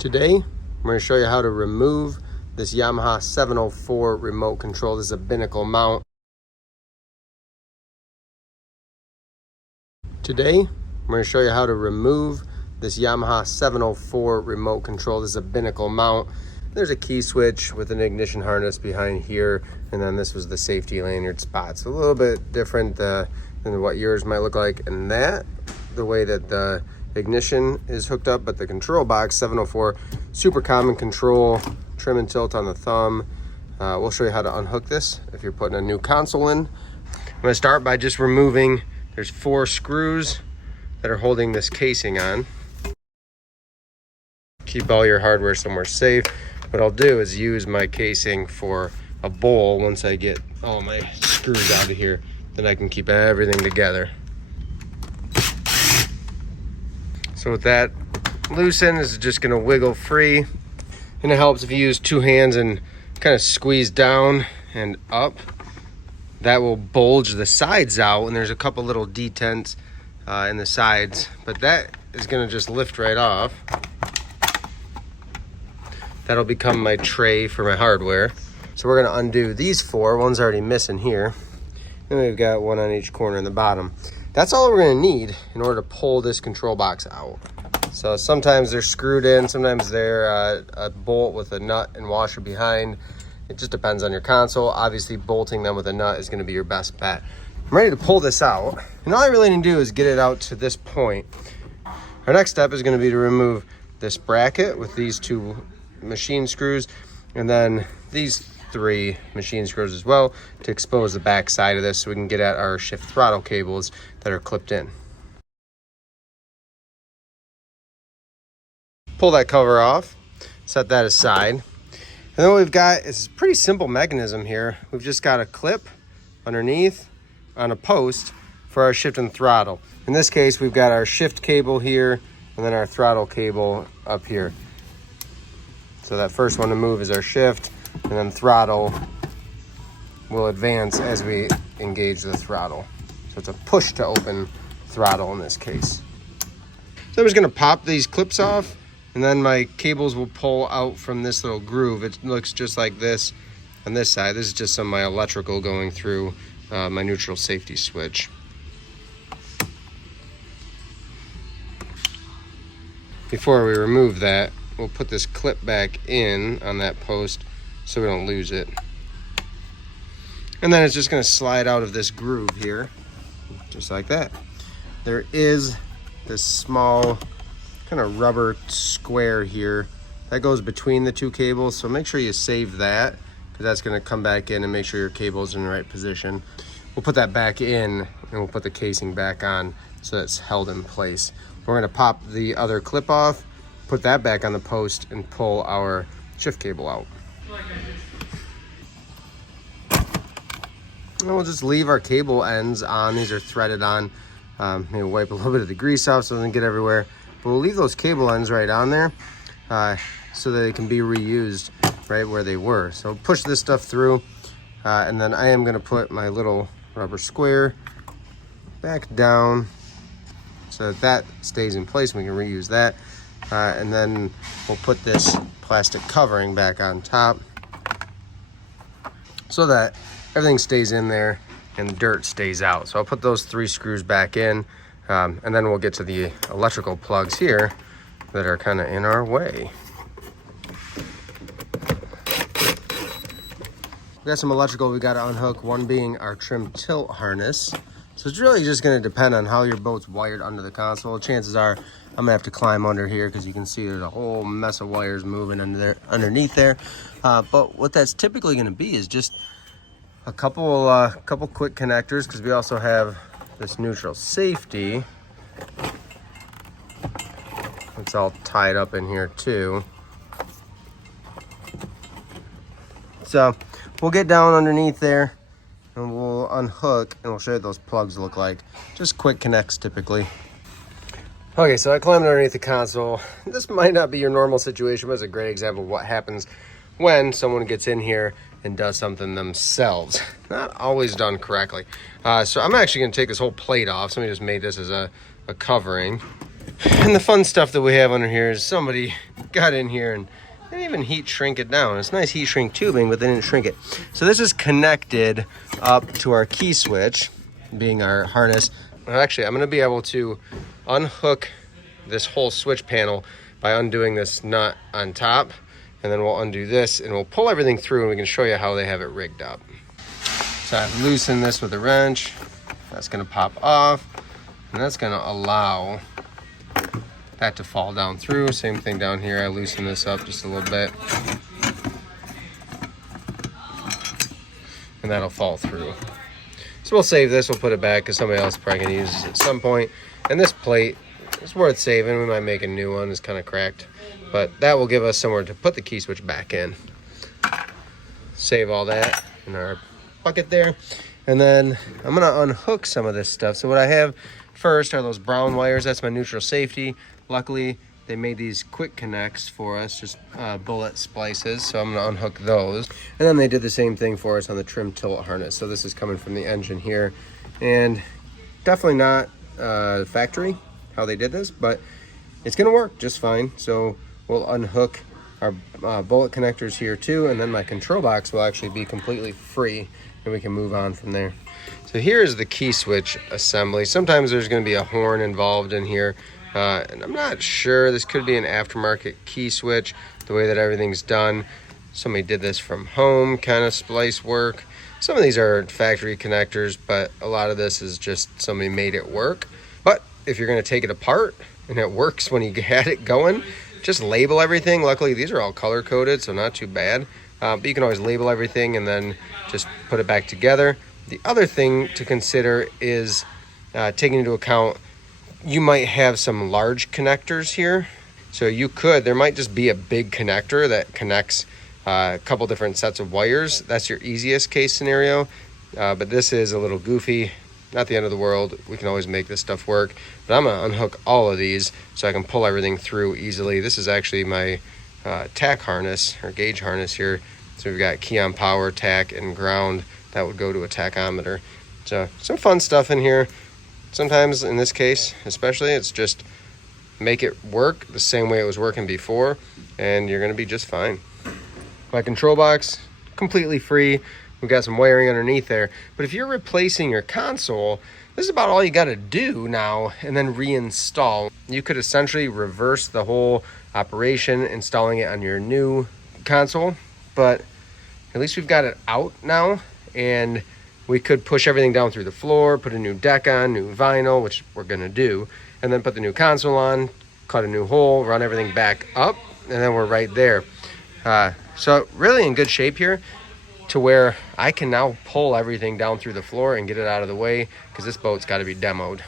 Today, I'm going to show you how to remove this Yamaha 704 remote control. This is a Binnacle Mount. Today, I'm going to show you how to remove this Yamaha 704 remote control. This is a Binnacle Mount. There's a key switch with an ignition harness behind here, and then this was the safety lanyard spot. So a little bit different than what yours might look like. And that, the way that the ignition is hooked up, but the control box 704, super common control, trim and tilt on the thumb. We'll show you how to unhook this if you're putting a new console in. I'm going to start by just removing, there's 4 screws that are holding this casing on. Keep all your hardware somewhere safe. What I'll do is use my casing for a bowl. Once I get all my screws out of here, then I can keep everything together. So with that loosened, this is just gonna wiggle free. And it helps if you use 2 hands and kind of squeeze down and up. That will bulge the sides out, and there's a couple little detents in the sides, but that is gonna just lift right off. That'll become my tray for my hardware. So we're gonna undo these 4. One's already missing here. And we've got 1 on each corner in the bottom. That's all we're gonna need in order to pull this control box out. So sometimes they're screwed in, sometimes they're a bolt with a nut and washer behind. It just depends on your console. Obviously bolting them with a nut is gonna be your best bet. I'm ready to pull this out. And all I really need to do is get it out to this point. Our next step is gonna be to remove this bracket with these 2 machine screws, and then these 3 machine screws as well to expose the back side of this so we can get at our shift throttle cables that are clipped in. Pull that cover off, set that aside. And then what we've got is a pretty simple mechanism here. We've just got a clip underneath on a post for our shift and throttle. In this case, we've got our shift cable here and then our throttle cable up here. So that first one to move is our shift, and then throttle will advance as we engage the throttle. So it's a push to open throttle in this case. So I'm just gonna pop these clips off, and then my cables will pull out from this little groove. It looks just like this on this side. This is just some of my electrical going through my neutral safety switch. Before we remove that, we'll put this clip back in on that post so we don't lose it. And then it's just gonna slide out of this groove here, just like that. There is this small kind of rubber square here that goes between the 2 cables, so make sure you save that, because that's gonna come back in and make sure your cable's in the right position. We'll put that back in, and we'll put the casing back on so that's held in place. We're gonna pop the other clip off, put that back on the post, and pull our shift cable out. And we'll just leave our cable ends on. These are threaded on. Maybe wipe a little bit of the grease off so it doesn't get everywhere. But we'll leave those cable ends right on there so that they can be reused right where they were. So push this stuff through, and then I am gonna put my little rubber square back down so that stays in place and we can reuse that. And then we'll put this plastic covering back on top so that everything stays in there and the dirt stays out. So I'll put those 3 screws back in, and then we'll get to the electrical plugs here that are kind of in our way. We got some electrical we got to unhook, one being our trim tilt harness. So it's really just going to depend on how your boat's wired under the console. Chances are I'm gonna have to climb under here because you can see there's a whole mess of wires moving underneath there. But what that's typically going to be is just a couple quick connectors, because we also have this neutral safety. It's all tied up in here too. So we'll get down underneath there and we'll unhook, and we'll show you what those plugs look like. Just quick connects typically. Okay, so I climbed underneath the console. This might not be your normal situation, but it's a great example of what happens when someone gets in here and does something themselves. Not always done correctly. So I'm actually gonna take this whole plate off. Somebody just made this as a covering. And the fun stuff that we have under here is somebody got in here and they didn't even heat shrink it down. It's nice heat shrink tubing, but they didn't shrink it. So this is connected up to our key switch, being our harness. Actually, I'm going to be able to unhook this whole switch panel by undoing this nut on top, and then we'll undo this and we'll pull everything through and we can show you how they have it rigged up. So I've loosened this with a wrench. That's going to pop off, and that's going to allow that to fall down through. Same thing down here. I loosen this up just a little bit, and that'll fall through. So we'll save this. We'll put it back because somebody else is probably going to use it at some point. And this plate is worth saving. We might make a new one. It's kind of cracked, but that will give us somewhere to put the key switch back in. Save all that in our bucket there. And then I'm going to unhook some of this stuff. So what I have first are those brown wires. That's my neutral safety. Luckily, they made these quick connects for us, just bullet splices. So I'm going to unhook those. And then they did the same thing for us on the trim tilt harness. So this is coming from the engine here. And definitely not factory how they did this, but it's going to work just fine. So we'll unhook our bullet connectors here too. And then my control box will actually be completely free, and we can move on from there. So here's the key switch assembly. Sometimes there's going to be a horn involved in here. And I'm not sure, this could be an aftermarket key switch, the way that everything's done. Somebody did this from home kind of splice work. Some of these are factory connectors, but a lot of this is just somebody made it work. But if you're going to take it apart and it works when you had it going, just label everything. Luckily these are all color coded, so not too bad. But you can always label everything and then just put it back together. The other thing to consider is taking into account you might have some large connectors here. So there might just be a big connector that connects a couple different sets of wires. That's your easiest case scenario. But this is a little goofy, not the end of the world. We can always make this stuff work. But I'm gonna unhook all of these so I can pull everything through easily. This is actually my tack harness or gauge harness here. So we've got key on power, tack, and ground. That would go to a tachometer. So some fun stuff in here. Sometimes in this case especially, it's just make it work the same way it was working before and you're going to be just fine. My control box, completely free. We've got some wiring underneath there, but if you're replacing your console, this is about all you got to do now, and then reinstall. You could essentially reverse the whole operation, installing it on your new console, but at least we've got it out now, and we could push everything down through the floor, put a new deck on, new vinyl, which we're gonna do, and then put the new console on, cut a new hole, run everything back up, and then we're right there. So really in good shape here to where I can now pull everything down through the floor and get it out of the way, because this boat's gotta be demoed.